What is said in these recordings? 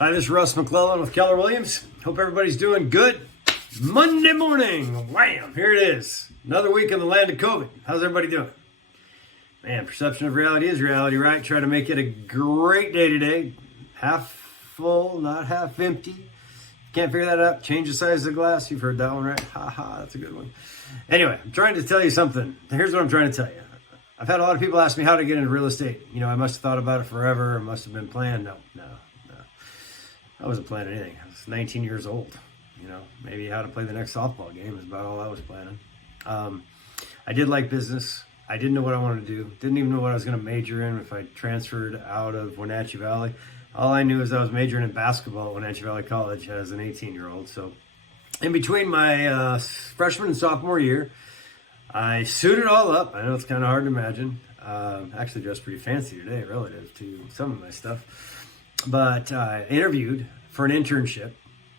Hi, this is Russ McClellan with Keller Williams. Hope everybody's doing good. Monday morning, wham, here it is. Another week in the land of COVID. How's everybody doing? Man, perception of reality is reality, right? Try to make it a great day today. Half full, not half empty. Can't figure that out? Change the size of the glass. You've heard that one, right? Ha ha, that's a good one. Anyway, I'm trying to tell you something. Here's what I'm trying to tell you. I've had a lot of people ask me how to get into real estate. You know, I must have thought about it forever. It must have been planned. No. I wasn't planning anything. I was 19 years old. You know, maybe how to play the next softball game is about all I was planning. I did like business. I didn't know what I wanted to do. Didn't even know what I was going to major in if I transferred out of Wenatchee Valley. All I knew is I was majoring in basketball at Wenatchee Valley College as an 18-year-old. So in between my freshman and sophomore year, I suited all up. I know it's kind of hard to imagine. Actually dressed pretty fancy today relative to some of my stuff. But I interviewed for an internship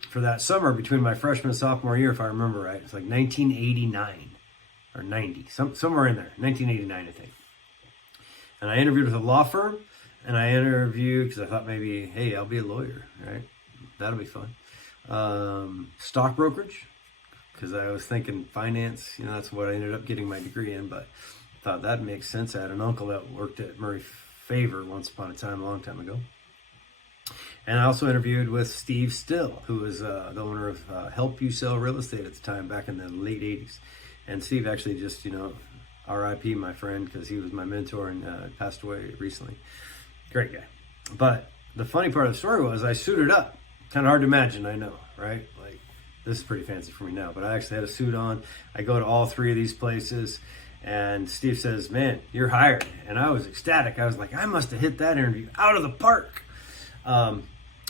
for that summer between my freshman and sophomore year, if I remember right. It's like 1989 or 90, somewhere in there, 1989, I think. And I interviewed with a law firm, and I interviewed because I thought maybe, hey, I'll be a lawyer, right? That'll be fun. Stock brokerage, because I was thinking finance, you know, that's what I ended up getting my degree in, but I thought that makes sense. I had an uncle that worked at Murray Favor once upon a time, a long time ago. And I also interviewed with Steve Still, who was the owner of Help You Sell Real Estate at the time, back in the late 80s. And Steve actually just, you know, RIP, my friend, because he was my mentor and passed away recently. Great guy. But the funny part of the story was I suited up. Kind of hard to imagine, I know, right? Like, this is pretty fancy for me now, but I actually had a suit on. I go to all three of these places, and Steve says, man, you're hired. And I was ecstatic. I was like, I must have hit that interview out of the park.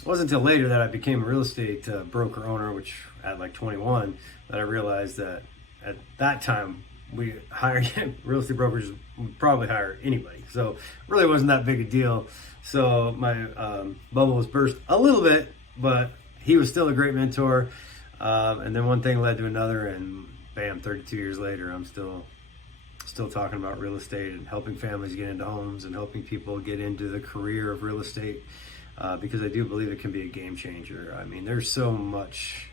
It wasn't until later that I became a real estate broker owner, which at like 21, that I realized that at that time we hired real estate brokers would probably hire anybody. So it really wasn't that big a deal. So my bubble was burst a little bit, but he was still a great mentor. And then one thing led to another, and bam, 32 years later, I'm still talking about real estate and helping families get into homes and helping people get into the career of real estate. Because I do believe it can be a game changer. I mean, there's so much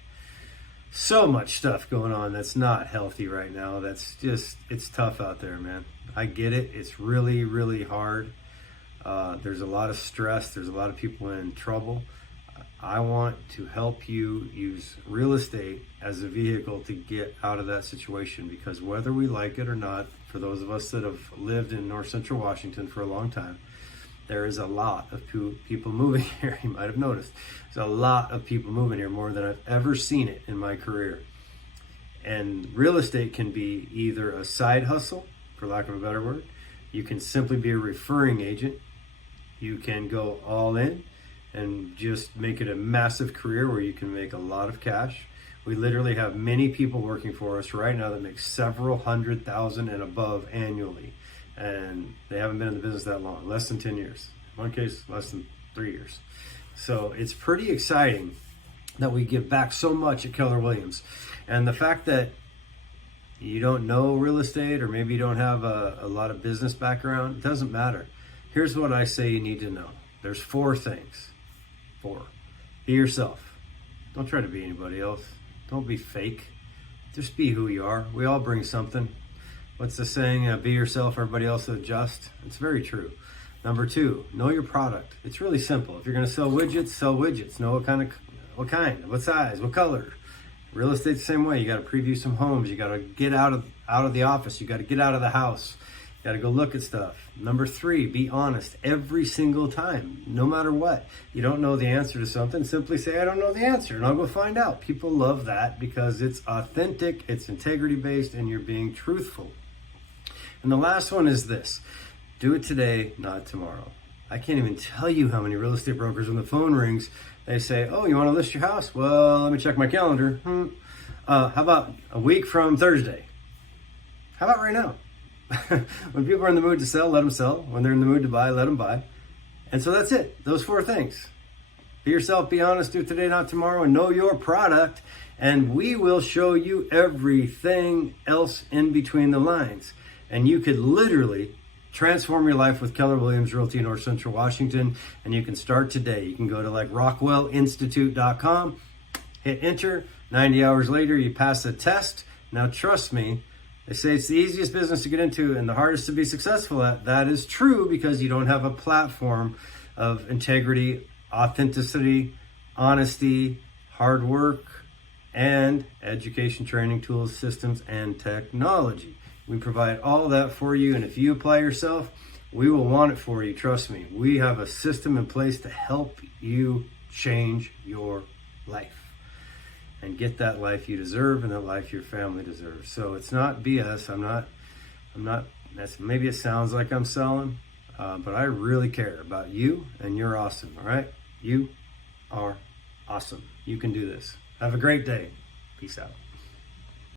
stuff going on that's not healthy right now. That's just, it's tough out there, man. I get it. It's really, really hard. There's a lot of stress. There's a lot of people in trouble. I want to help you use real estate as a vehicle to get out of that situation, because whether we like it or not, for those of us that have lived in North Central Washington for a long time, there is a lot of people moving here. You might have noticed. There's a lot of people moving here, more than I've ever seen it in my career. And real estate can be either a side hustle, for lack of a better word. You can simply be a referring agent. You can go all in and just make it a massive career where you can make a lot of cash. We literally have many people working for us right now that make several $100,000 and above annually. And they haven't been in the business that long, less than 10 years. In one case, less than 3 years. So it's pretty exciting that we give back so much at Keller Williams. And the fact that you don't know real estate, or maybe you don't have a lot of business background, it doesn't matter. Here's what I say you need to know. There's 4 things. 4. Be yourself. Don't try to be anybody else. Don't be fake. Just be who you are. We all bring something. What's the saying? Be yourself, everybody else adjust. It's very true. Number 2, know your product. It's really simple. If you're going to sell widgets, sell widgets. Know what kind, what size, what color. Real estate's the same way. You got to preview some homes. You got to get out of the office. You got to get out of the house. You got to go look at stuff. Number 3, be honest every single time, no matter what. You don't know the answer to something, simply say, I don't know the answer, and I'll go find out. People love that because it's authentic, it's integrity-based, and you're being truthful. And the last one is this: do it today, not tomorrow. I can't even tell you how many real estate brokers, when the phone rings, they say, oh, you want to list your house? Well, let me check my calendar. How about a week from Thursday? How about right now? When people are in the mood to sell, let them sell. When they're in the mood to buy, let them buy. And so that's it. Those 4 things. Be yourself, be honest, do it today, not tomorrow, and know your product. And we will show you everything else in between the lines. And you could literally transform your life with Keller Williams Realty in North Central Washington, and you can start today. You can go to like rockwellinstitute.com, hit enter. 90 hours later, you pass the test. Now, trust me, they say it's the easiest business to get into and the hardest to be successful at. That is true because you don't have a platform of integrity, authenticity, honesty, hard work, and education, training, tools, systems, and technology. We provide all that for you, and if you apply yourself, we will want it for you. Trust me, we have a system in place to help you change your life and get that life you deserve and that life your family deserves. So it's not BS. I'm not, maybe it sounds like I'm selling, but I really care about you, and you're awesome, all right? You are awesome. You can do this. Have a great day. Peace out.